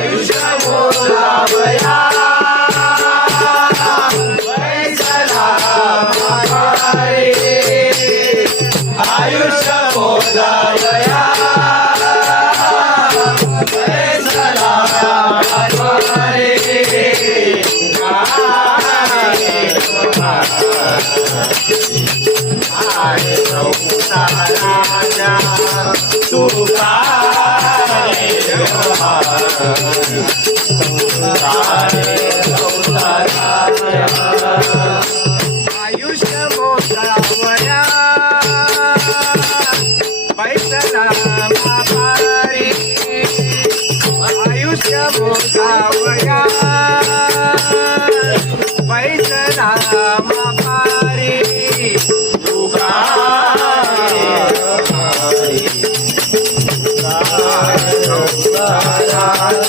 आयुष्य मोजावया पैसला मापारी आयुष्य मोजावया पैसला मापारी आहे संसाराच्या तुका आयुष्य मोजावया पैसला मापारी आयुष्य मोजावया पैसला मापारी तुका